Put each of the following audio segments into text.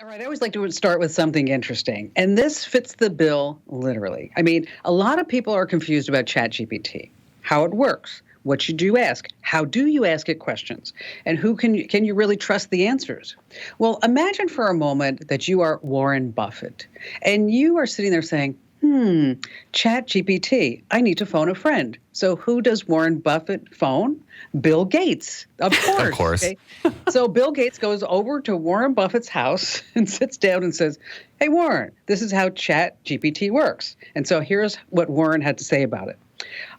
All right, I always like to start with something interesting, and this fits the bill literally. I mean, a lot of people are confused about ChatGPT, how it works, what should you ask, how do you ask it questions, and who can you really trust the answers? Well, imagine for a moment that you are Warren Buffett, and you are sitting there saying, ChatGPT, I need to phone a friend. So who does Warren Buffett phone? Bill Gates, of course. Of course. Okay? So Bill Gates goes over to Warren Buffett's house and sits down and says, hey, Warren, this is how ChatGPT works. And so here's what Warren had to say about it.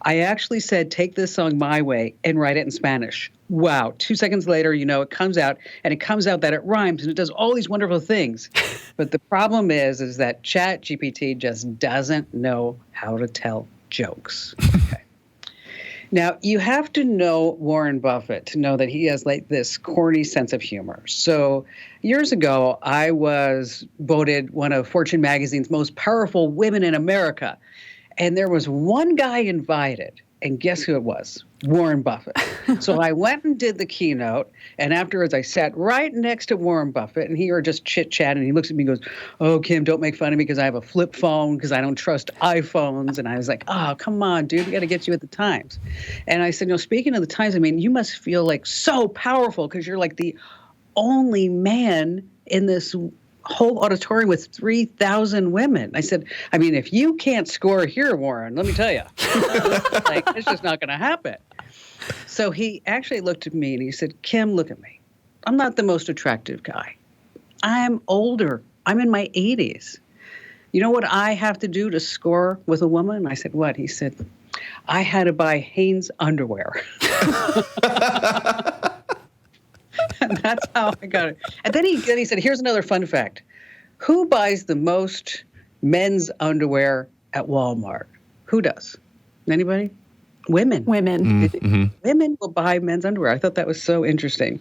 I actually said, take this song my way and write it in Spanish. Wow. 2 seconds later, it comes out, and it comes out that it rhymes and it does all these wonderful things. But the problem is that ChatGPT just doesn't know how to tell jokes. Okay. Now, you have to know Warren Buffett to know that he has like this corny sense of humor. So years ago, I was voted one of Fortune magazine's most powerful women in America. And there was one guy invited, and guess who it was? Warren Buffett. So I went and did the keynote, and afterwards I sat right next to Warren Buffett, and he were just chit-chatting, and he looks at me and goes, oh, Kim, don't make fun of me because I have a flip phone because I don't trust iPhones. And I was like, oh, come on, dude, we got to get you at the Times. And I said, speaking of the Times, I mean, you must feel like so powerful because you're like the only man in this whole auditorium with 3,000 women. I said, I mean, if you can't score here, Warren, let me tell you, it's just not going to happen. So he actually looked at me and he said, Kim, look at me. I'm not the most attractive guy. I'm older. I'm in my 80s. You know what I have to do to score with a woman? I said, what? He said, I had to buy Hanes underwear. And that's how I got it. And then he said, here's another fun fact. Who buys the most men's underwear at Walmart? Who does? Anybody? Women. Mm-hmm. Women will buy men's underwear. I thought that was so interesting.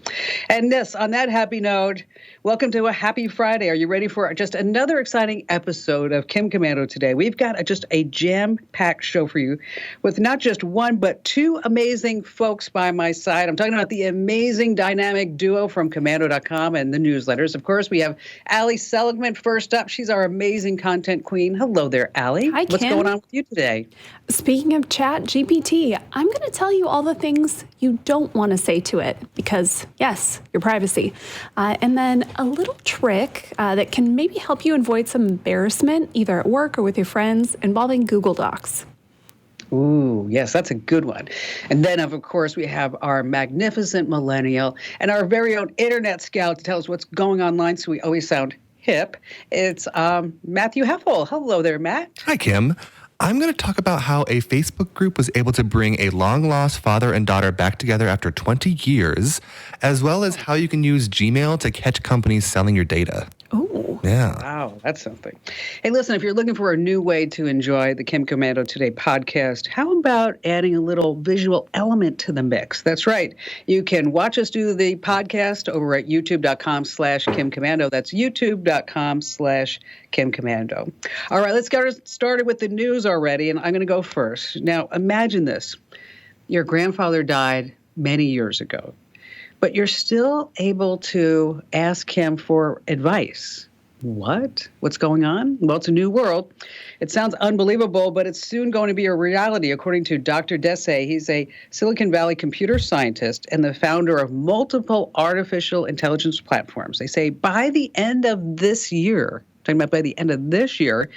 And on that happy note, welcome to a happy Friday. Are you ready for just another exciting episode of Kim Komando today? We've got just a jam-packed show for you with not just one, but two amazing folks by my side. I'm talking about the amazing dynamic duo from Komando.com and the newsletters. Of course, we have Allie Seligman first up. She's our amazing content queen. Hello there, Allie. Hi, Kim. What's going on with you today? Speaking of ChatGPT, I'm going to tell you all the things you don't want to say to it because, yes, your privacy. And then a little trick that can maybe help you avoid some embarrassment, either at work or with your friends, involving Google Docs. Ooh, yes, that's a good one. And then, of course, we have our magnificent millennial and our very own internet scout to tell us what's going online so we always sound hip. It's Matthew Heffel. Hello there, Matt. Hi, Kim. I'm going to talk about how a Facebook group was able to bring a long-lost father and daughter back together after 20 years, as well as how you can use Gmail to catch companies selling your data. Oh. Yeah. Wow, that's something. Hey, listen, if you're looking for a new way to enjoy the Kim Komando Today podcast, how about adding a little visual element to the mix? That's right. You can watch us do the podcast over at youtube.com/Kim Komando. That's youtube.com/Kim Komando. All right, let's get started with the news already, and I'm going to go first. Now, imagine this. Your grandfather died many years ago, but you're still able to ask him for advice. What? What's going on? Well, it's a new world. It sounds unbelievable, but it's soon going to be a reality, according to Dr. Desai. He's a Silicon Valley computer scientist and the founder of multiple artificial intelligence platforms. They say by the end of this year, talking about by the end of this year,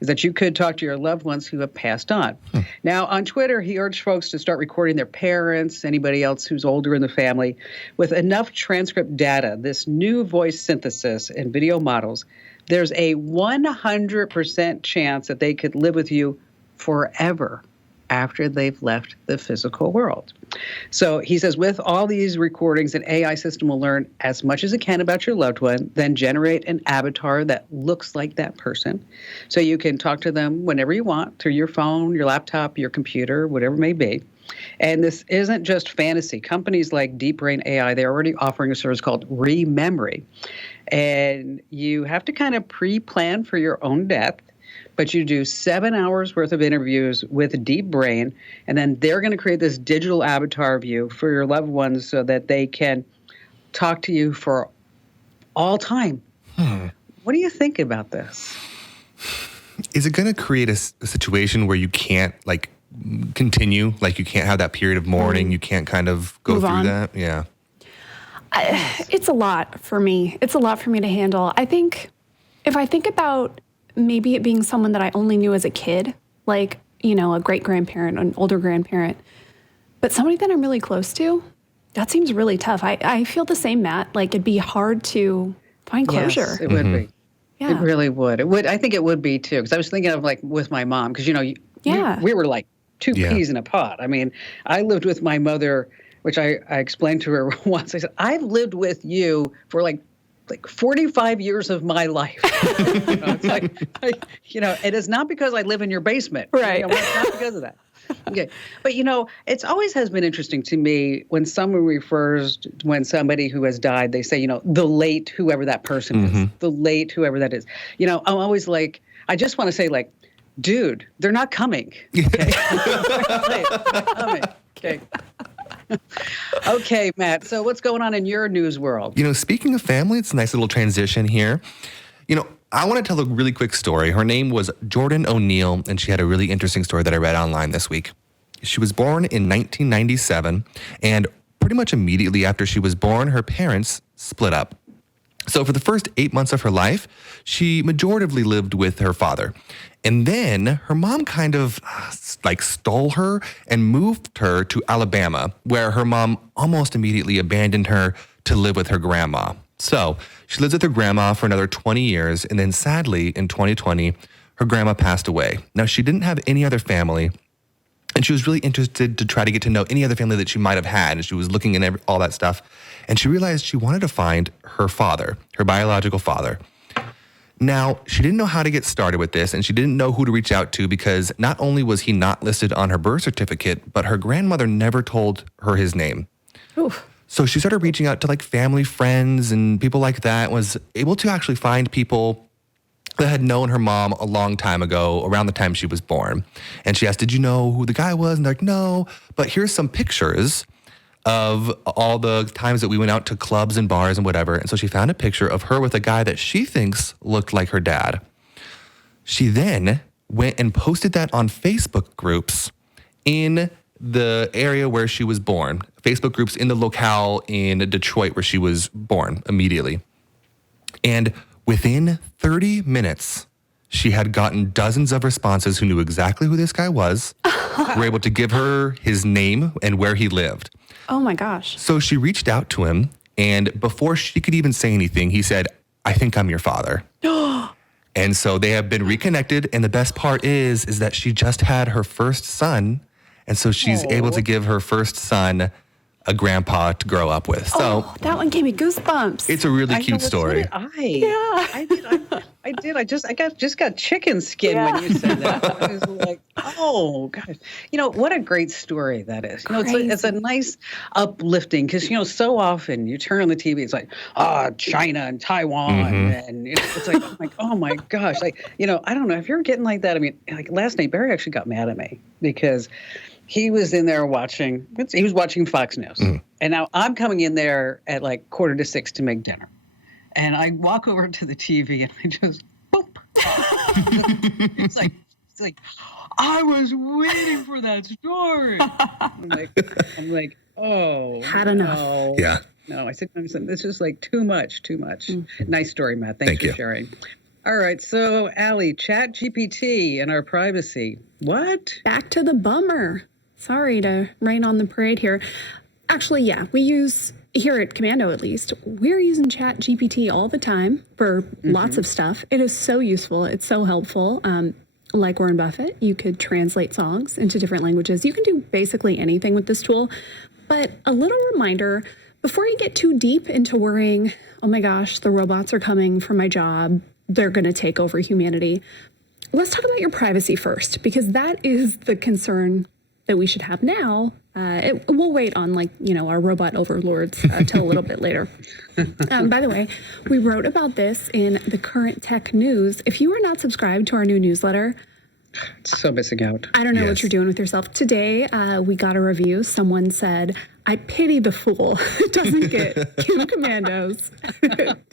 is that you could talk to your loved ones who have passed on. Now, on Twitter, he urged folks to start recording their parents, anybody else who's older in the family, with enough transcript data, this new voice synthesis and video models. There's a 100% chance that they could live with you forever after they've left the physical world. So he says, with all these recordings, an AI system will learn as much as it can about your loved one, then generate an avatar that looks like that person. So you can talk to them whenever you want through your phone, your laptop, your computer, whatever it may be. And this isn't just fantasy. Companies like Deep Brain AI, they're already offering a service called Rememory. And you have to kind of pre-plan for your own death. But you do 7 hours worth of interviews with Deep Brain, and then they're going to create this digital avatar of you for your loved ones so that they can talk to you for all time. What do you think about this? Is it going to create a situation where you can't like continue? Like you can't have that period of mourning. You can't kind of go Move through on. that. Yeah. It's a lot for me. It's a lot for me to handle. I think if I think about maybe it being someone that I only knew as a kid, like, you know, a great grandparent, an older grandparent, but somebody that I'm really close to, that seems really tough. I feel the same, Matt. Like it'd be hard to find closure. Yes, it would be. Yeah. It really would. It would. I think it would be too. Because I was thinking of like with my mom. Because we were like two peas in a pod. I mean, I lived with my mother, which I explained to her once. I said, I've lived with you for like 45 years of my life. It's like, it is not because I live in your basement. Right. It's not because of that. Okay. But, it's always has been interesting to me when someone when somebody who has died, they say, the late whoever that person is, the late whoever that is. I'm always like, I just want to say like, dude, they're not coming. Okay. They're not coming. Okay. Okay, Matt. So what's going on in your news world? Speaking of family, it's a nice little transition here. I want to tell a really quick story. Her name was Jordan O'Neill, and she had a really interesting story that I read online this week. She was born in 1997, and pretty much immediately after she was born, her parents split up. So for the first 8 months of her life, she majoritively lived with her father. And then her mom kind of stole her and moved her to Alabama, where her mom almost immediately abandoned her to live with her grandma. So she lives with her grandma for another 20 years. And then sadly, in 2020, her grandma passed away. Now, she didn't have any other family. And she was really interested to try to get to know any other family that she might have had. And she was looking at all that stuff. And she realized she wanted to find her father, her biological father. Now, she didn't know how to get started with this, and she didn't know who to reach out to because not only was he not listed on her birth certificate, but her grandmother never told her his name. Oof. So she started reaching out to like family, friends, and people like that, was able to actually find people that had known her mom a long time ago, around the time she was born. And she asked, did you know who the guy was? And they're like, no, but here's some pictures of all the times that we went out to clubs and bars and whatever. And so she found a picture of her with a guy that she thinks looked like her dad. She then went and posted that on Facebook groups in the area where she was born. Facebook groups in the locale in Detroit where she was born immediately. And within 30 minutes, she had gotten dozens of responses who knew exactly who this guy was, were able to give her his name and where he lived. Oh my gosh. So she reached out to him, and before she could even say anything, he said, I think I'm your father. And so they have been reconnected, and the best part is that she just had her first son, and so she's able to give her first son a grandpa to grow up with. So that one gave me goosebumps. it's a really cute story. Yeah. I did. I just got chicken skin when you said that. I was like, oh gosh. What a great story that is. It's a nice uplifting because so often you turn on the TV, it's like, China and Taiwan, and it's like, oh my gosh. I don't know if you're getting like that. I mean, like last night, Barry actually got mad at me because he was in there watching Fox News. And now I'm coming in there at like 5:45 to make dinner. And I walk over to the TV and I just, boop. It's like, I was waiting for that story. I'm like, oh. Had enough. No. Yeah. No, I said, this is like too much. Nice story, Matt. Thanks for sharing. All right. So, Allie, ChatGPT and our privacy. What? Back to the bummer. Sorry to rain on the parade here. Actually, yeah, we use, here at Komando at least, we're using ChatGPT all the time for lots of stuff. It is so useful. It's so helpful. Like Warren Buffett, you could translate songs into different languages. You can do basically anything with this tool. But a little reminder, before you get too deep into worrying, oh my gosh, the robots are coming for my job, they're going to take over humanity. Let's talk about your privacy first, because that is the concern that we should have now. We'll wait on our robot overlords till a little bit later. By the way, we wrote about this in the Current Tech News. If you are not subscribed to our new newsletter, so missing out. I don't know what you're doing with yourself. Today, we got a review. Someone said, I pity the fool who doesn't get Q Commando's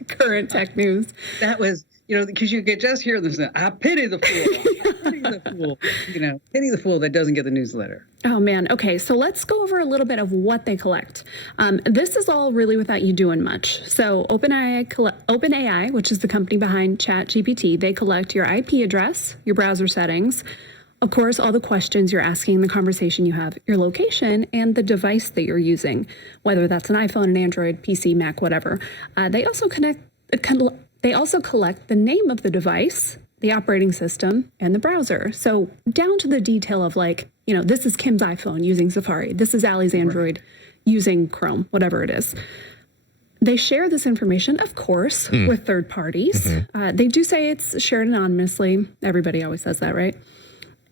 Current Tech News. That was, because you could just hear this, I pity the fool. I pity the fool. Pity the fool that doesn't get the newsletter. Oh, man. Okay, so let's go over a little bit of what they collect. This is all really without you doing much. So OpenAI, which is the company behind ChatGPT, they collect your IP address, your browser settings, of course, all the questions you're asking, the conversation you have, your location, and the device that you're using, whether that's an iPhone, an Android, PC, Mac, whatever. They also collect the name of the device, the operating system, and the browser. So down to the detail of this is Kim's iPhone using Safari. This is Allie's Android using Chrome, whatever it is. They share this information, of course, with third parties. They do say it's shared anonymously. Everybody always says that, right?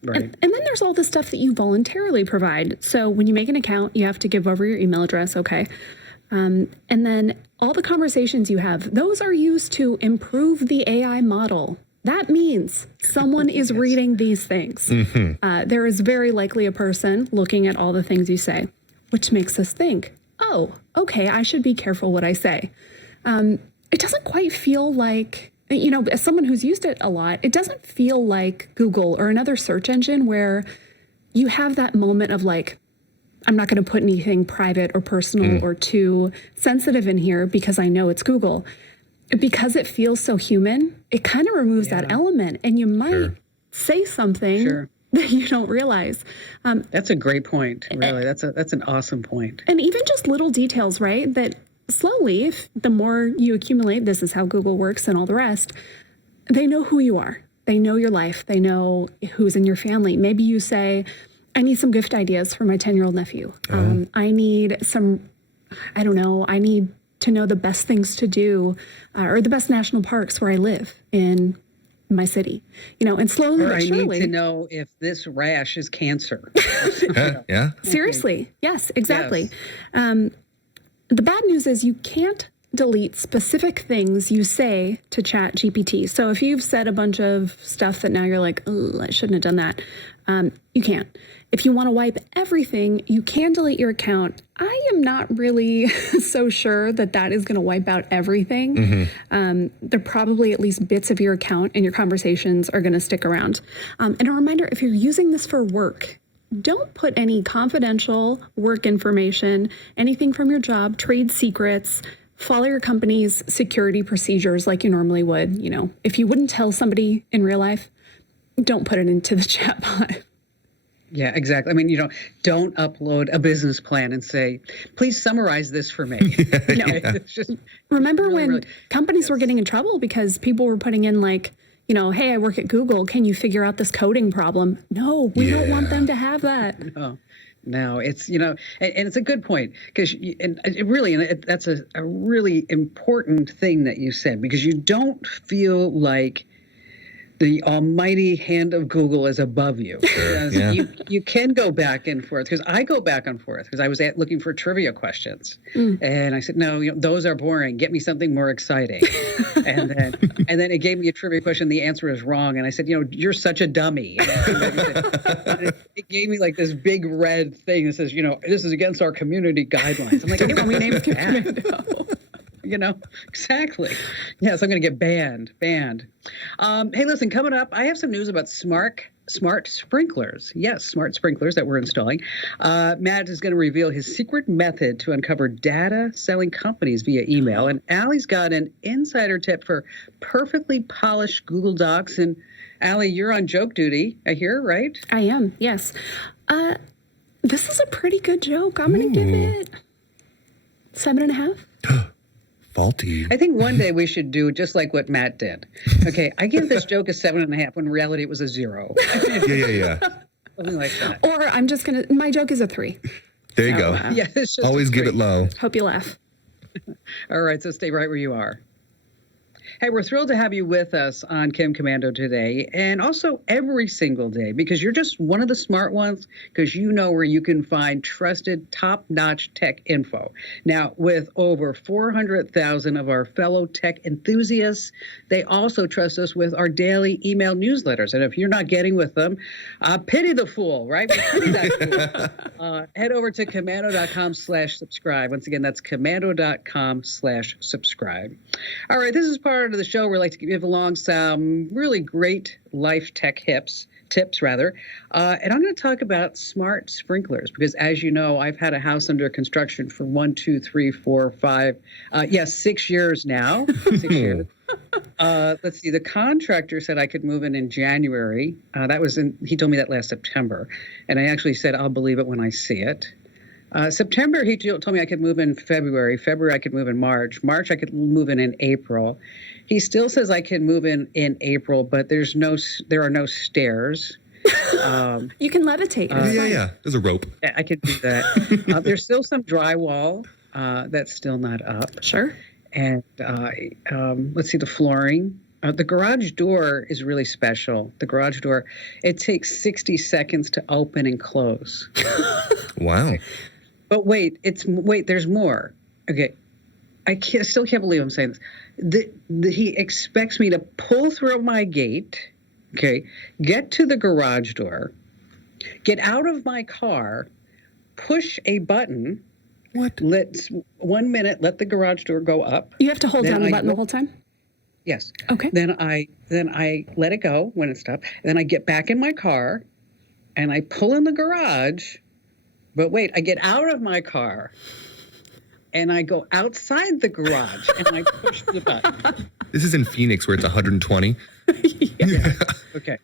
Right. And then there's all the stuff that you voluntarily provide. So when you make an account, you have to give over your email address, okay? And then all the conversations you have, those are used to improve the AI model. That means someone is reading these things. There is very likely a person looking at all the things you say, which makes us think, oh, okay, I should be careful what I say. It doesn't quite feel like, as someone who's used it a lot, it doesn't feel like Google or another search engine where you have that moment of I'm not going to put anything private or personal or too sensitive in here because I know it's Google. Because it feels so human, it kind of removes that element, and you might say something that you don't realize. That's a great point, really. That's an awesome point. And even just little details, right, that slowly, if the more you accumulate, this is how Google works and all the rest, they know who you are. They know your life. They know who's in your family. Maybe you say, I need some gift ideas for my 10-year-old nephew. I need I need to know the best things to do or the best national parks where I live in my city, and slowly or but surely. I need to know if this rash is cancer. Yeah. Seriously. Yes, exactly. Yes. The bad news is you can't delete specific things you say to ChatGPT. So if you've said a bunch of stuff that now you're like, oh, I shouldn't have done that, you can't. If you want to wipe everything, you can delete your account. I am not really so sure that is going to wipe out everything. There are probably at least bits of your account and your conversations are going to stick around. And a reminder, if you're using this for work, don't put any confidential work information, anything from your job, trade secrets. Follow your company's security procedures like you normally would. If you wouldn't tell somebody in real life, don't put it into the chatbot. Yeah, exactly. I mean, don't upload a business plan and say, please summarize this for me. No. It's just Remember when companies were getting in trouble because people were putting in hey, I work at Google. Can you figure out this coding problem? No, we don't want them to have that. No, it's, and it's a good point because that's a really important thing that you said, because you don't feel like the almighty hand of Google is above you. You can go back and forth, because I go back and forth because I was looking for trivia questions, and I said, no, those are boring. Get me something more exciting. and then it gave me a trivia question. The answer is wrong, and I said, you're such a dummy. And it gave me this big red thing that says, this is against our community guidelines. I'm like, hey, we named it exactly. Yes, I'm going to get banned. Hey, listen, coming up, I have some news about smart sprinklers. Yes, smart sprinklers that we're installing. Matt is going to reveal his secret method to uncover data selling companies via email. And Allie's got an insider tip for perfectly polished Google Docs. And Allie, you're on joke duty, I hear, right? I am, yes. This is a pretty good joke. I'm going to give it 7.5. Faulty. I think one day we should do just like what Matt did. Okay, I give this joke a 7.5 when in reality it was a 0. Yeah. Something like that. Or my joke is a 3. There you go. Yeah, it's just always give it low. Hope you laugh. All right, so stay right where you are. Hey, we're thrilled to have you with us on Kim Komando today, and also every single day, because you're just one of the smart ones, because you know where you can find trusted, top-notch tech info. Now, with over 400,000 of our fellow tech enthusiasts, they also trust us with our daily email newsletters. And if you're not getting with them, pity the fool, right? Pity that fool. Head over to komando.com/subscribe. Once again, that's komando.com/subscribe. All right, this is part part of the show where I like to give along some really great life tech tips rather. And I'm going to talk about smart sprinklers because, as you know, I've had a house under construction for 6 years now. 6 years. Let's see. The contractor said I could move in January. He told me that last September. And I actually said, I'll believe it when I see it. September, he told me I could move in February. February, I could move in March. March, I could move in April. He still says I can move in April, but there are no stairs. You can levitate. Yeah. There's a rope. I could do that. There's still some drywall that's still not up. Sure. And let's see, the flooring. The garage door is really special. The garage door, it takes 60 seconds to open and close. Wow. But wait, there's more. Okay. Still can't believe I'm saying this. He expects me to pull through my gate, okay, get to the garage door, get out of my car, push a button. What? Let's 1 minute, let the garage door go up. You have to hold down the button the whole time? Yes. Okay. Then I let it go when it stopped. Then I get back in my car and I pull in the garage. But wait, I get out of my car and I go outside the garage and I push the button. This is in Phoenix where it's 120. Yeah. Okay.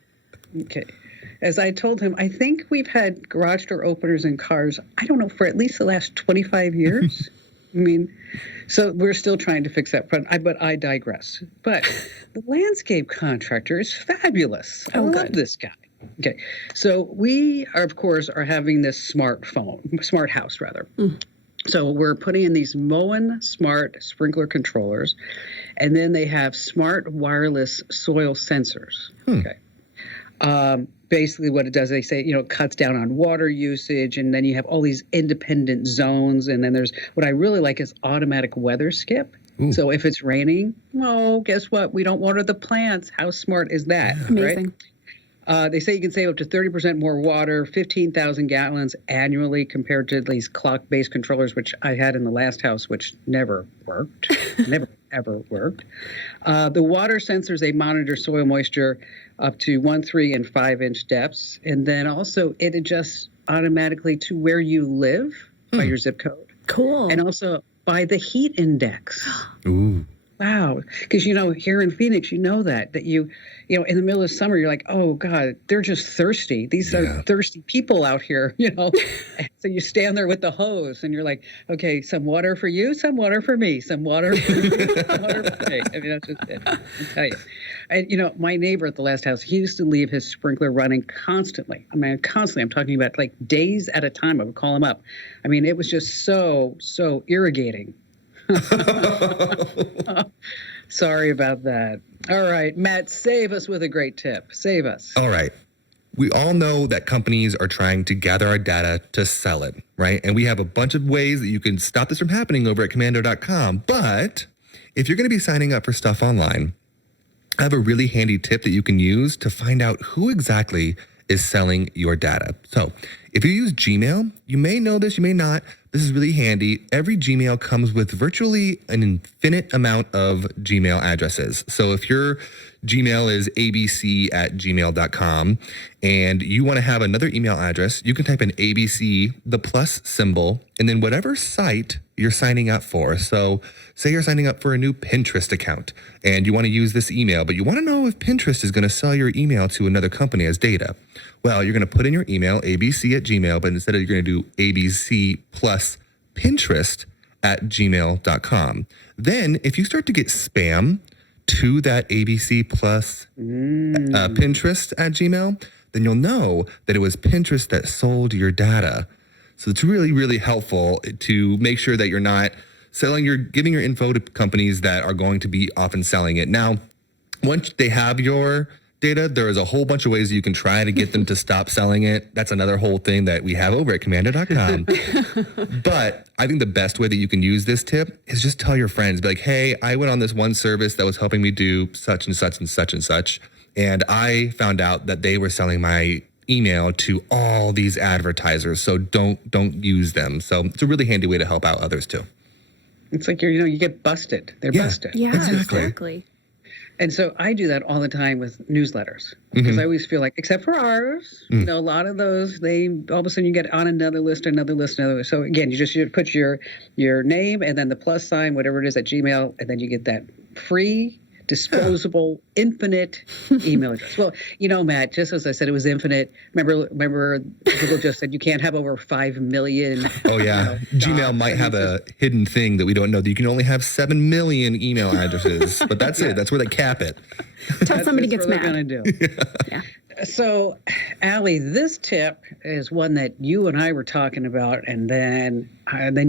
As I told him, I think we've had garage door openers in cars, I don't know, for at least the last 25 years. I mean, so we're still trying to fix that front. But I digress. But the landscape contractor is fabulous. I love this guy. Okay. So we, of course, are having this smart house, rather. Mm. So we're putting in these Moen smart sprinkler controllers, and then they have smart wireless soil sensors. Okay. Basically what it does, they say, it cuts down on water usage, and then you have all these independent zones, and then there's what I really like is automatic weather skip. Ooh. So if it's raining, guess what? We don't water the plants. How smart is that? Yeah. Amazing. Right? They say you can save up to 30% more water, 15,000 gallons annually compared to these clock-based controllers, which I had in the last house, which never worked. Never, ever worked. The water sensors, they monitor soil moisture up to 1, 3, and 5-inch depths. And then also it adjusts automatically to where you live by your zip code. Cool. And also by the heat index. Ooh. Wow. Because, here in Phoenix, in the middle of summer, you're like, oh, God, they're just thirsty. These are thirsty people out here, So you stand there with the hose and you're like, okay, some water for you, some water for me, some water for you, some water for me. I mean, that's just it. I'll tell you. And, my neighbor at the last house, he used to leave his sprinkler running constantly. I mean, constantly. I'm talking about like days at a time. I would call him up. I mean, it was just so irrigating. Sorry about that. All right, Matt, save us with a great tip. Save us. All right. We all know that companies are trying to gather our data to sell it, right? And we have a bunch of ways that you can stop this from happening over at Komando.com. But if you're going to be signing up for stuff online, I have a really handy tip that you can use to find out who exactly is selling your data. So if you use Gmail, you may know this, you may not. This is really handy. Every Gmail comes with virtually an infinite amount of Gmail addresses. So if your Gmail is abc@gmail.com and you want to have another email address, you can type in ABC, the plus symbol, and then whatever site you're signing up for. So say you're signing up for a new Pinterest account and you want to use this email, but you want to know if Pinterest is going to sell your email to another company as data. Well, you're going to put in your email, abc@gmail, but instead you're going to do ABC plus Pinterest@gmail.com. Then if you start to get spam to that ABC plus Pinterest@gmail, then you'll know that it was Pinterest that sold your data. So it's really, really helpful to make sure that you're not giving your info to companies that are going to be often selling it. Now, once they have your data, there is a whole bunch of ways you can try to get them to stop selling it. That's another whole thing that we have over at Komando.com. But I think the best way that you can use this tip is just tell your friends, be like, hey, I went on this one service that was helping me do such and such and such and such, and I found out that they were selling my email to all these advertisers, so don't use them. So it's a really handy way to help out others too. It's like you get busted. They're busted. Yeah, exactly. And so I do that all the time with newsletters because I always feel like, except for ours, a lot of those, they all of a sudden you get on another list, another list, another list. So again, you put your name and then the plus sign, whatever it is at Gmail, and then you get that free, disposable, infinite email address. Well, Matt, just as I said, it was infinite. Remember, Google just said you can't have over 5 million. Oh, yeah. Gmail might have a hidden thing that we don't know, that you can only have 7 million email addresses. But that's it. That's where they cap it. Till somebody gets mad. Going to do. Yeah. So, Allie, this tip is one that you and I were talking about, and then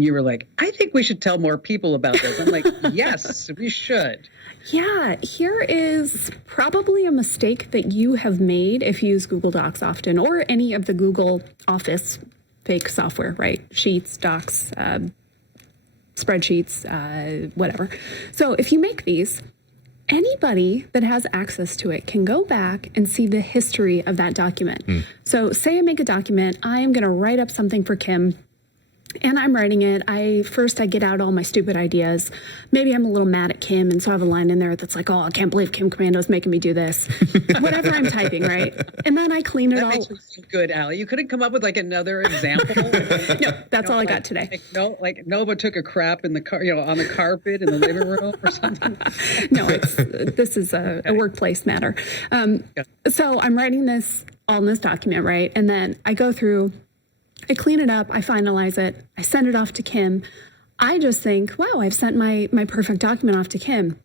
you were like, I think we should tell more people about this. I'm like, yes, we should. Yeah, here is probably a mistake that you have made if you use Google Docs often, or any of the Google Office fake software, right? Sheets, Docs, spreadsheets, whatever. So if you make these, anybody that has access to it can go back and see the history of that document. So say I make a document, I am going to write up something for Kim, and I'm writing it. I get out all my stupid ideas. Maybe I'm a little mad at Kim, and so I have a line in there that's like, oh, I can't believe Kim Komando is making me do this. Whatever I'm typing, right? And then I clean it all. That makes me feel good, Allie. You couldn't come up with like another example. No, that's all I got today. Like Nova took a crap in the car, on the carpet in the living room or something. No, this is a workplace matter. So I'm writing this all in this document, right? And then I go through, I clean it up, I finalize it, I send it off to Kim. I just think, wow, I've sent my perfect document off to Kim.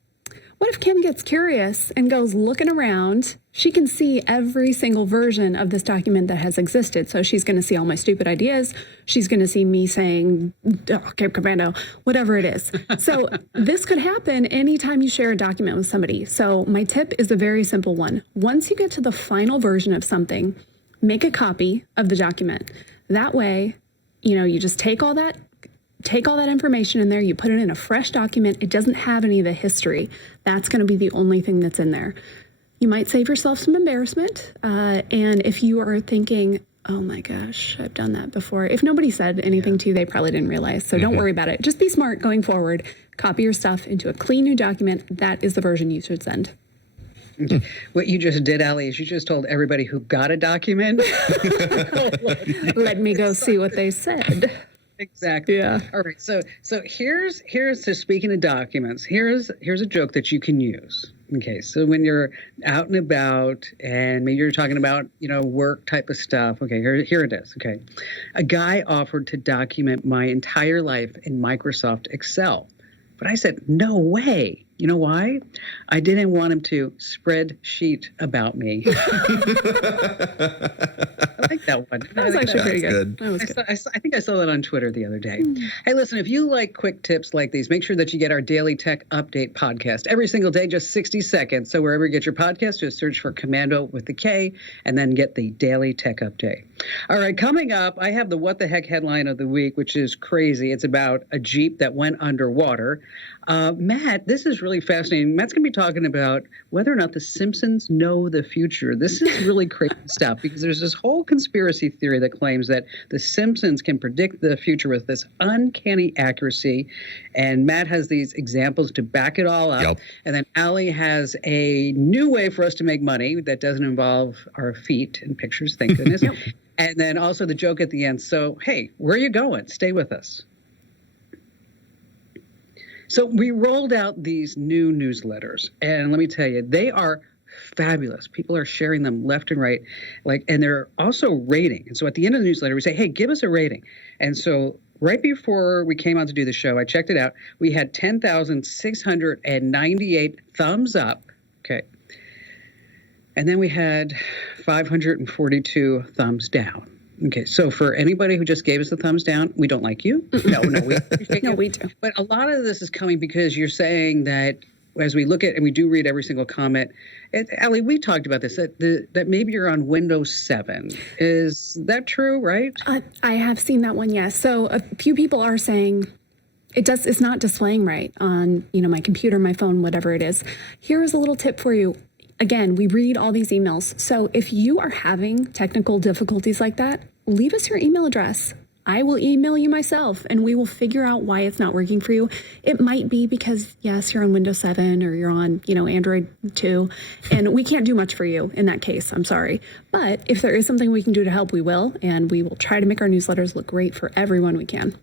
What if Kim gets curious and goes looking around? She can see every single version of this document that has existed. So she's going to see all my stupid ideas. She's going to see me saying, oh, Kim Komando, whatever it is. So this could happen anytime you share a document with somebody. So my tip is a very simple one. Once you get to the final version of something, make a copy of the document. That way, you just take all that information in there, you put it in a fresh document. It doesn't have any of the history. That's going to be the only thing that's in there. You might save yourself some embarrassment. And if you are thinking, oh my gosh, I've done that before. If nobody said anything to you, they probably didn't realize. So don't worry about it. Just be smart going forward. Copy your stuff into a clean new document. That is the version you should send. What you just did, Allie, is you just told everybody who got a document. Let me go see what they said. Exactly. Yeah. All right. So here's so speaking of documents, here's a joke that you can use. Okay. So when you're out and about and maybe you're talking about, work type of stuff. Okay. Here it is. Okay. A guy offered to document my entire life in Microsoft Excel. But I said, no way. You know why? I didn't want him to spreadsheet about me. I like that one. That was actually pretty good. That was good. I think I saw that on Twitter the other day. Hey, listen, if you like quick tips like these, make sure that you get our Daily Tech Update podcast every single day, just 60 seconds. So wherever you get your podcast, just search for Komando with the K and then get the Daily Tech Update. All right, coming up, I have the What the Heck headline of the week, which is crazy. It's about a Jeep that went underwater. Matt, this is really fascinating. Matt's going to be talking about whether or not the Simpsons know the future. This is really crazy stuff because there's this whole conspiracy theory that claims that the Simpsons can predict the future with this uncanny accuracy. And Matt has these examples to back it all up. Yep. And then Allie has a new way for us to make money that doesn't involve our feet and pictures, thank goodness. Yep. And then also the joke at the end. So, hey, where are you going? Stay with us. So we rolled out these new newsletters, and let me tell you, they are fabulous. People are sharing them left and right, and they're also rating. And so at the end of the newsletter, we say, hey, give us a rating. And so right before we came on to do the show, I checked it out. We had 10,698 thumbs up. Okay. And then we had 542 thumbs down. Okay, so for anybody who just gave us the thumbs down, we don't like you. No, we appreciate No, you. we do. But a lot of this is coming because you're saying that as we look at, and we do read every single comment, Allie, we talked about this, that maybe you're on Windows 7. Is that true, right? I have seen that one, yes. So a few people are saying it's not displaying right on, my computer, my phone, whatever it is. Here is a little tip for you. Again, we read all these emails. So if you are having technical difficulties like that, leave us your email address. I will email you myself and we will figure out why it's not working for you. It might be because, yes, you're on Windows 7 or you're on, Android 2, and we can't do much for you in that case. I'm sorry. But if there is something we can do to help, we will. And we will try to make our newsletters look great for everyone we can.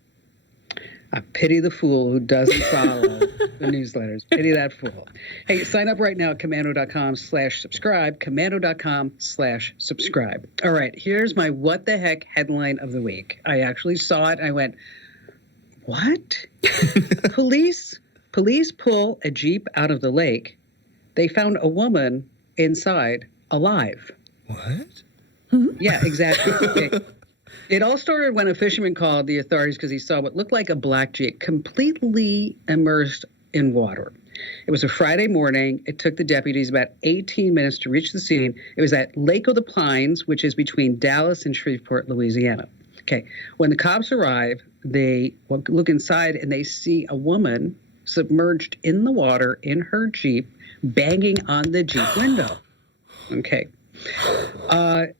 I pity the fool who doesn't follow the newsletters. Pity that fool. Hey, sign up right now at komando.com/subscribe, komando.com/subscribe. All right, here's my what the heck headline of the week. I actually saw it. I went, what? Police pull a Jeep out of the lake. They found a woman inside alive. What? Yeah, exactly. Okay. It all started when a fisherman called the authorities because he saw what looked like a black Jeep completely immersed in water. It was a Friday morning. It took the deputies about 18 minutes to reach the scene. It was at Lake of the Pines, which is between Dallas and Shreveport, Louisiana. Okay. When the cops arrive, they look inside and they see a woman submerged in the water in her Jeep, banging on the Jeep window. Okay.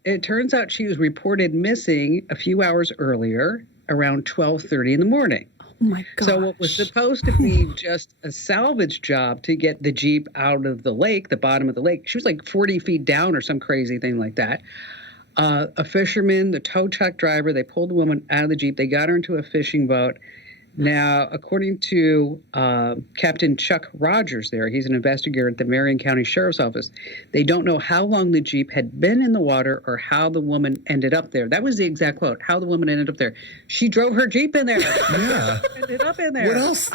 It turns out she was reported missing a few hours earlier, around 12:30 in the morning. Oh my God. So what was supposed to be just a salvage job to get the Jeep out of the lake, the bottom of the lake, she was like 40 feet down or some crazy thing like that. A fisherman, the tow truck driver, they pulled the woman out of the Jeep. They got her into a fishing boat. Now, according to Captain Chuck Rogers there, he's an investigator at the Marion County Sheriff's Office, they don't know how long the Jeep had been in the water or how the woman ended up there. That was the exact quote, how the woman ended up there. She drove her Jeep in there. Yeah. Ended up in there. What else?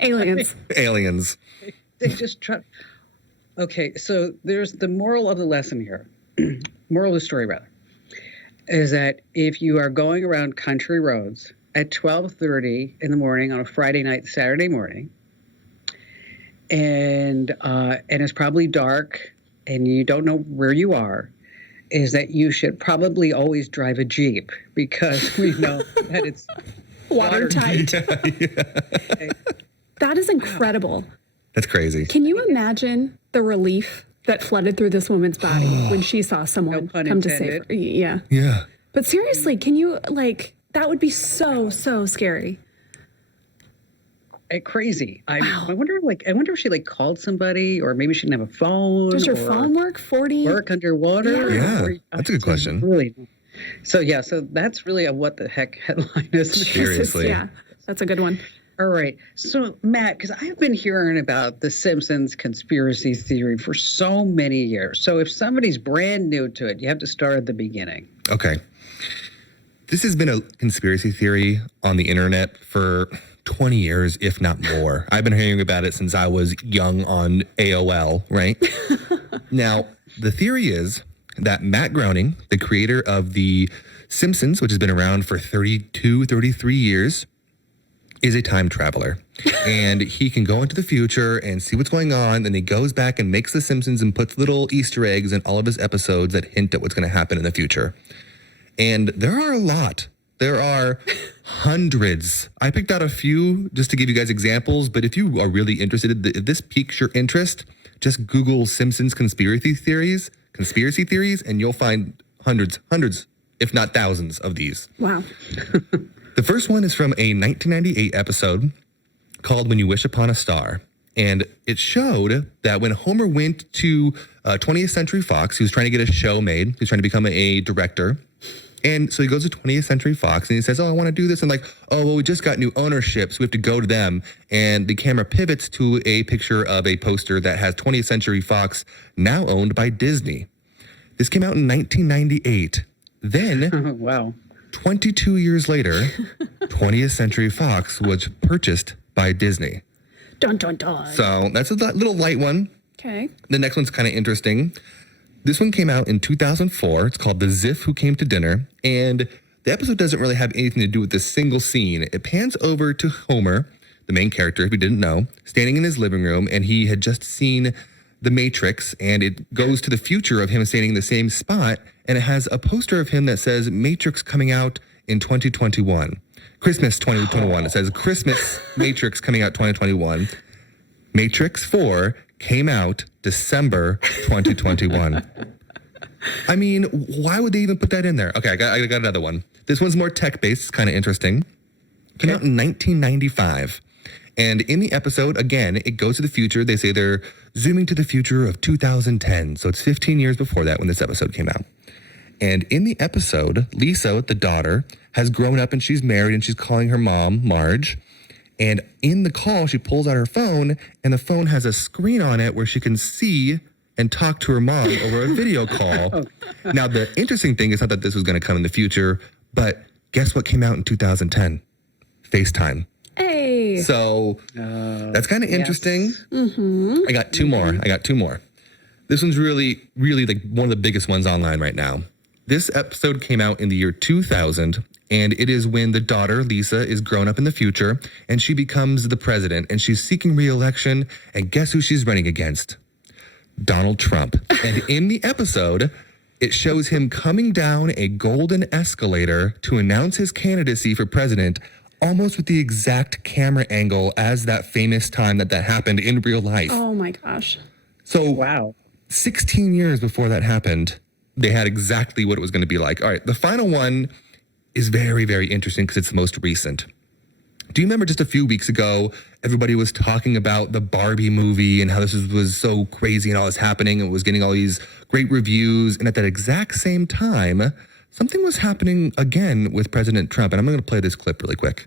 Aliens. Aliens. They just try. Okay, so there's the moral of the lesson here. Moral of the story, rather, is that if you are going around country roads at 12:30 in the morning on a Friday night, Saturday morning, and it's probably dark and you don't know where you are, is that you should probably always drive a Jeep because we know that it's Watertight. Okay. That is incredible. That's crazy. Can you imagine the relief that flooded through this woman's body when she saw someone No pun come to save her? intended. Yeah. Yeah. But seriously, can you, that would be so, so scary. Crazy. I wonder if she called somebody, or maybe she didn't have a phone. Does your or phone work? work underwater? Yeah, Or- that's a good question. Really. So that's really a what the heck headline, isn't it? Seriously. Yeah, that's a good one. All right. So, Matt, because I've been hearing about the Simpsons conspiracy theory for so many years. So if somebody's brand new to it, you have to start at the beginning. Okay. This has been a conspiracy theory on the internet for 20 years, if not more. I've been hearing about it since I was young on AOL, right? Now, the theory is that Matt Groening, the creator of the Simpsons, which has been around for 32, 33 years, is a time traveler. And he can go into the future and see what's going on. And he goes back and makes the Simpsons and puts little Easter eggs in all of his episodes that hint at what's going to happen in the future. And there are a lot. There are hundreds. I picked out a few just to give you guys examples. But if you are really interested, if this piques your interest, just Google Simpsons conspiracy theories, and you'll find hundreds, if not thousands of these. Wow. The first one is from a 1998 episode called When You Wish Upon a Star. And it showed that when Homer went to 20th Century Fox, he was trying to get a show made. He was trying to become a director. And so he goes to 20th Century Fox and he says, I want to do this. And we just got new ownership, so we have to go to them. And the camera pivots to a picture of a poster that has 20th Century Fox, now owned by Disney. This came out in 1998. Then, Wow. 22 years later, 20th Century Fox was purchased by Disney. Dun, dun, dun. So that's a little light one. Okay. The next one's kind of interesting. This one came out in 2004. It's called The Ziff Who Came to Dinner. And the episode doesn't really have anything to do with this single scene. It pans over to Homer, the main character, if you didn't know, standing in his living room. And he had just seen The Matrix. And it goes to the future of him standing in the same spot. And it has a poster of him that says Matrix coming out in 2021. Christmas 2021. It says Christmas Matrix coming out 2021. Matrix 4 came out December 2021. I mean, why would they even put that in there? Okay, I got another one. This one's more tech-based, kind of interesting. Came out in 1995. And in the episode, again, it goes to the future. They say they're zooming to the future of 2010. So it's 15 years before that when this episode came out. And in the episode, Lisa, the daughter, has grown up and she's married and she's calling her mom, Marge. And in the call, she pulls out her phone and the phone has a screen on it where she can see and talk to her mom over a video call. Now, the interesting thing is not that this was going to come in the future, but guess what came out in 2010? FaceTime. Hey. So that's kind of interesting. Mm-hmm. I got two more. This one's really, really like one of the biggest ones online right now. This episode came out in the year 2000, and it is when the daughter, Lisa, is grown up in the future, and she becomes the president, and she's seeking re-election, and guess who she's running against? Donald Trump. And in the episode, it shows him coming down a golden escalator to announce his candidacy for president, almost with the exact camera angle as that famous time that happened in real life. Oh my gosh. So wow. 16 years before that happened, they had exactly what it was going to be like. All right, the final one is very, very interesting because it's the most recent. Do you remember just a few weeks ago, everybody was talking about the Barbie movie and how this was so crazy and all this happening and was getting all these great reviews. And at that exact same time, something was happening again with President Trump. And I'm going to play this clip really quick.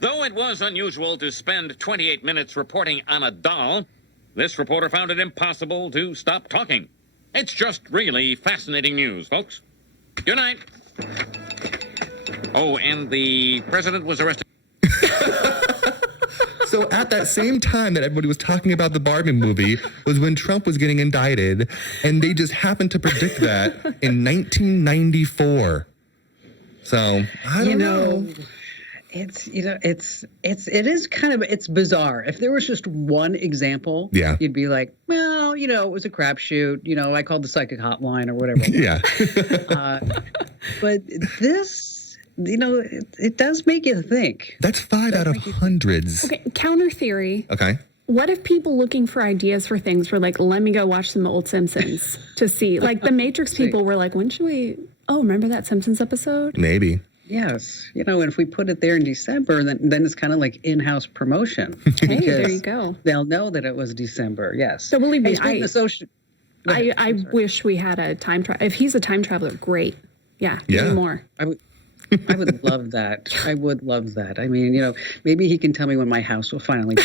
Though it was unusual to spend 28 minutes reporting on a doll, this reporter found it impossible to stop talking. It's just really fascinating news, folks. Good night. Oh, and the president was arrested. So at that same time that everybody was talking about the Barbie movie was when Trump was getting indicted, and they just happened to predict that in 1994. So I don't know. It is kind of, it's bizarre. If there was just one example, you'd be like, well, it was a crapshoot. I called the psychic hotline or whatever. Yeah. But this, it does make you think. That's 5 out of hundreds. Okay, counter theory. Okay. What if people looking for ideas for things were like, let me go watch some old Simpsons to see? Like the Matrix people were like, when should we, remember that Simpsons episode? Maybe. Yes. And if we put it there in December, then it's kind of like in-house promotion. Hey, there you go. They'll know that it was December. Yes. So believe me, I wish we had a time travel. If he's a time traveler, great. Yeah. More. I would love that. I would love that. I mean, maybe he can tell me when my house will finally be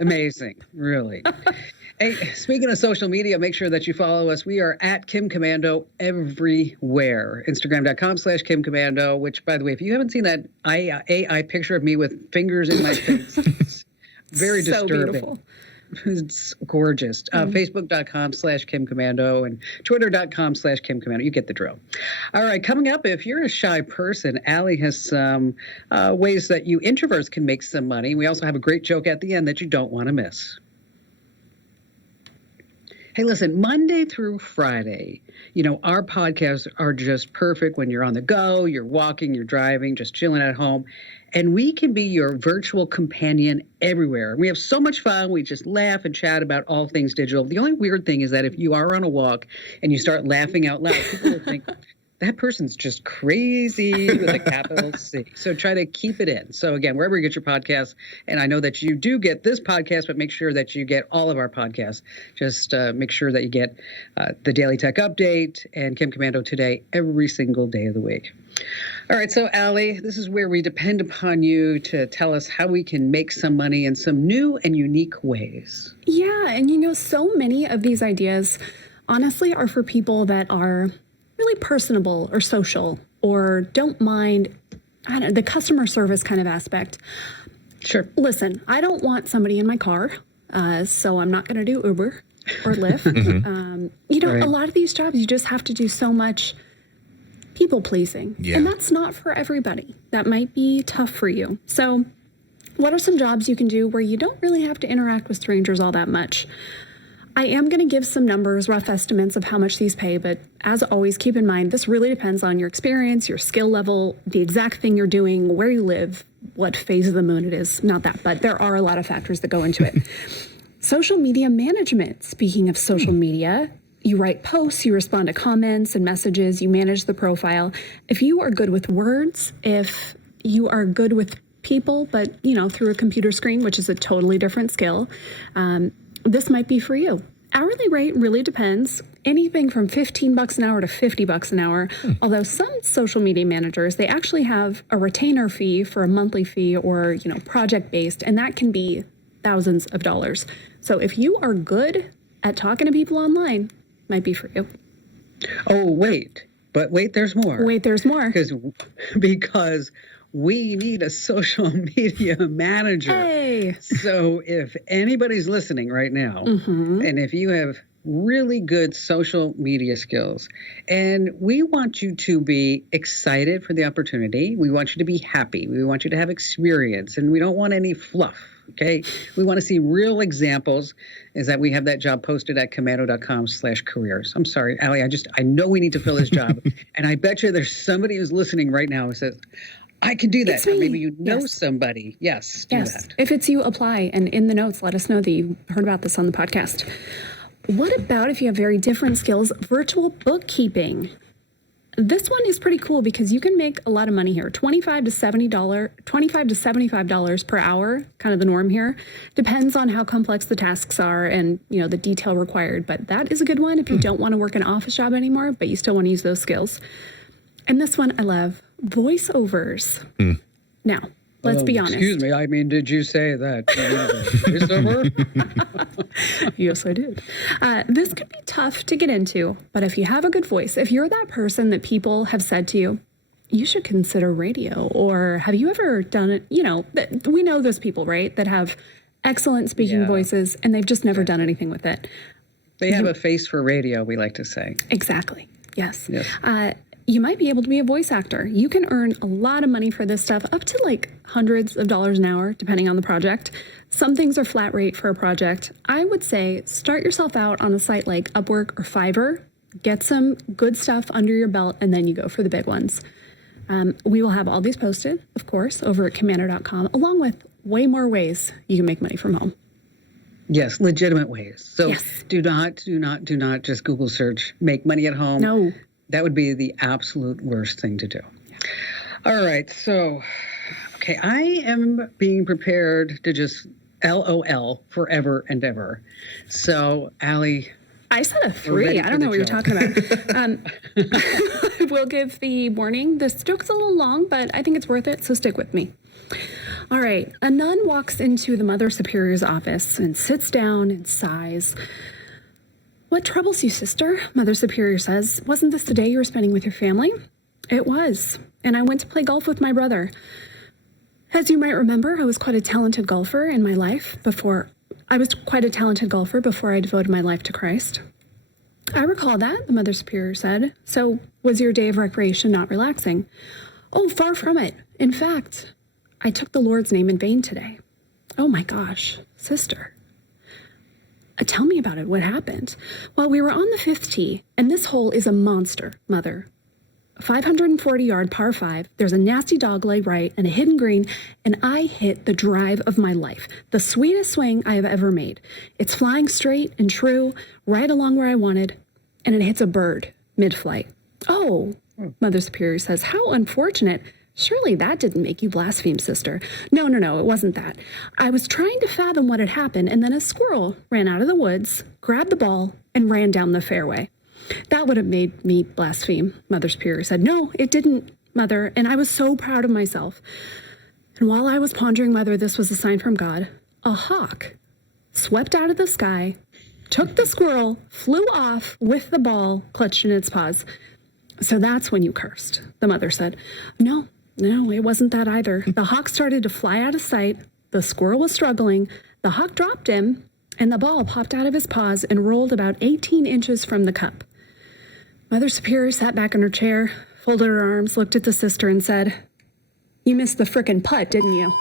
amazing. Really. Hey, speaking of social media, make sure that you follow us. We are at Kim Komando everywhere. Instagram.com/Kim Komando, which, by the way, if you haven't seen that AI picture of me with fingers in my face, it's very disturbing. Beautiful. It's gorgeous. Facebook.com/Kim Komando and Twitter.com/Kim Komando. You get the drill. All right, coming up, if you're a shy person, Allie has some ways that you introverts can make some money. We also have a great joke at the end that you don't want to miss. Hey, listen, Monday through Friday, our podcasts are just perfect when you're on the go, you're walking, you're driving, just chilling at home. And we can be your virtual companion everywhere. We have so much fun. We just laugh and chat about all things digital. The only weird thing is that if you are on a walk and you start laughing out loud, people will think, that person's just crazy with a capital C. So try to keep it in. So again, wherever you get your podcasts, and I know that you do get this podcast, but make sure that you get all of our podcasts. Just make sure that you get the Daily Tech Update and Kim Komando Today every single day of the week. All right, so Allie, this is where we depend upon you to tell us how we can make some money in some new and unique ways. Yeah, and so many of these ideas, honestly, are for people that are really personable or social or don't mind, the customer service kind of aspect. Sure. Listen, I don't want somebody in my car, so I'm not going to do Uber or Lyft. Right. A lot of these jobs, you just have to do so much people pleasing. Yeah. And that's not for everybody. That might be tough for you. So what are some jobs you can do where you don't really have to interact with strangers all that much? I am going to give some numbers, rough estimates of how much these pay, but as always, keep in mind, this really depends on your experience, your skill level, the exact thing you're doing, where you live, what phase of the moon it is. Not that, but there are a lot of factors that go into it. Social media management. Speaking of social media, you write posts, you respond to comments and messages, you manage the profile. If you are good with words, if you are good with people, but, through a computer screen, which is a totally different skill, this might be for you. Hourly rate really depends. Anything from $15 an hour to $50 an hour. Although some social media managers, they actually have a retainer fee for a monthly fee or, project-based, and that can be thousands of dollars. So if you are good at talking to people online, might be for you. Oh, wait, there's more. Wait, there's more. Because we need a social media manager. Hey. So if anybody's listening right now, and if you have really good social media skills, and we want you to be excited for the opportunity, we want you to be happy, we want you to have experience, and we don't want any fluff. Okay, we want to see real examples. Is that we have that job posted at komando.com/careers. I'm sorry, Allie, I know we need to fill this job. And I bet you there's somebody who's listening right now who says, I can do that. Or maybe you know somebody. Yes, do that. If it's you, apply. And in the notes, let us know that you heard about this on the podcast. What about if you have very different skills? Virtual bookkeeping. This one is pretty cool because you can make a lot of money here. $25 to $75 per hour, kind of the norm here. Depends on how complex the tasks are and, the detail required. But that is a good one if you don't want to work an office job anymore, but you still want to use those skills. And this one I love, voiceovers. Now, let's be honest. Excuse me. I mean, did you say that? Voiceover? Yes, I did. This could be tough to get into, but if you have a good voice, if you're that person that people have said to you, you should consider radio, or have you ever done it? We know those people, right, that have excellent speaking voices and they've just never done anything with it. They have a face for radio, we like to say. Exactly. Yes. You might be able to be a voice actor. You can earn a lot of money for this stuff, up to like hundreds of dollars an hour, depending on the project. Some things are flat rate for a project. I would say start yourself out on a site like Upwork or Fiverr, get some good stuff under your belt, and then you go for the big ones. We will have all these posted, of course, over at Komando.com, along with way more ways you can make money from home. Yes, legitimate ways. So do not just Google search, make money at home. No. That would be the absolute worst thing to do. All right. So, okay, I am being prepared to just LOL forever and ever. So, Allie. I said a 3. I don't know what you're talking about. We'll give the warning. This joke's a little long, but I think it's worth it, so stick with me. All right. A nun walks into the Mother Superior's office and sits down and sighs. What troubles you, sister? Mother Superior says. Wasn't this the day you were spending with your family? It was. And I went to play golf with my brother. As you might remember, I was quite a talented golfer in my life before I devoted my life to Christ. I recall that, the Mother Superior said. So, was your day of recreation not relaxing? Oh, far from it. In fact, I took the Lord's name in vain today. Oh my gosh, sister. Tell me about it. What happened? Well, we were on the 5th tee, and this hole is a monster, Mother. 540-yard par 5, there's a nasty dogleg right and a hidden green, and I hit the drive of my life, the sweetest swing I have ever made. It's flying straight and true, right along where I wanted, and it hits a bird mid-flight. Oh, Mother Superior says, how unfortunate. Surely that didn't make you blaspheme, sister. No, it wasn't that. I was trying to fathom what had happened, and then a squirrel ran out of the woods, grabbed the ball, and ran down the fairway. That would have made me blaspheme, Mother Superior said. No, it didn't, Mother, and I was so proud of myself. And while I was pondering whether this was a sign from God, a hawk swept out of the sky, took the squirrel, flew off with the ball clutched in its paws. So that's when you cursed, the mother said. No, it wasn't that either. The hawk started to fly out of sight. The squirrel was struggling. The hawk dropped him, and the ball popped out of his paws and rolled about 18 inches from the cup. Mother Superior sat back in her chair, folded her arms, looked at the sister, and said, "You missed the frickin' putt, didn't you?" All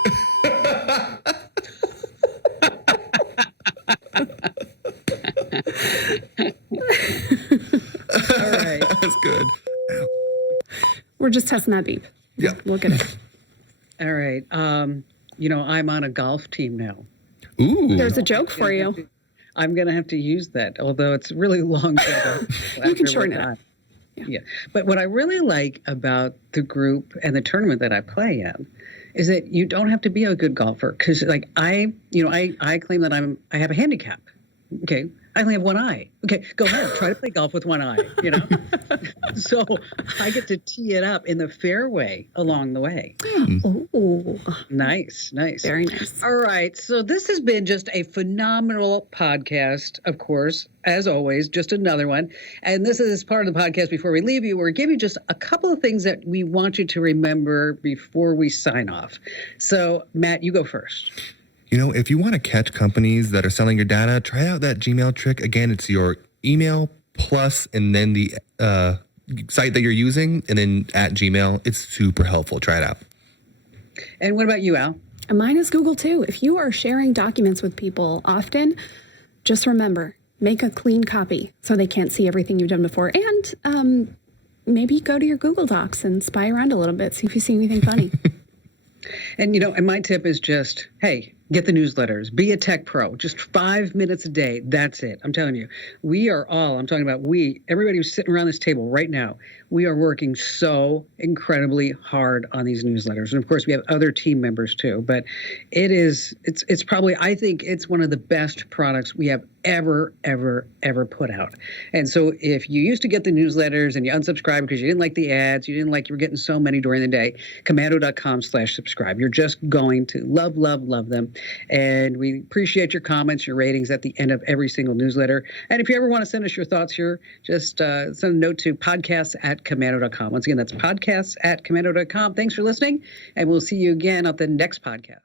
right. That's good. We're just testing that beep. Yeah. Look at it. All right. I'm on a golf team now. Ooh. There's a joke for you. I'm going to have to use that, although it's really long. You can shorten it up. Yeah. But what I really like about the group and the tournament that I play in is that you don't have to be a good golfer, because like I claim that I have a handicap. Okay. I only have one eye. Okay, go ahead. Try to play golf with one eye, So I get to tee it up in the fairway along the way. Ooh. Nice. Very nice. All right. So this has been just a phenomenal podcast, of course, as always, just another one. And this is part of the podcast before we leave you. We're giving you just a couple of things that we want you to remember before we sign off. So, Matt, you go first. If you want to catch companies that are selling your data, try out that Gmail trick. Again, it's your email plus and then the site that you're using, and then at Gmail. It's super helpful. Try it out. And what about you, Al? And mine is Google too. If you are sharing documents with people often, just remember, make a clean copy so they can't see everything you've done before. And maybe go to your Google Docs and spy around a little bit, see if you see anything funny. And, and my tip is just, hey, get the newsletters. Be a tech pro. Just 5 minutes a day. That's it. I'm telling you, everybody who's sitting around this table right now, we are working so incredibly hard on these newsletters. And of course, we have other team members too. But it's probably, I think it's one of the best products we have ever put out. And so if you used to get the newsletters and you unsubscribed because you didn't like the ads, you were getting so many during the day, komando.com/subscribe. You're just going to love them. And we appreciate your comments, your ratings at the end of every single newsletter. And if you ever want to send us your thoughts here, just send a note to podcasts@komando.com. Once again, that's podcasts@komando.com. Thanks for listening, and we'll see you again on the next podcast.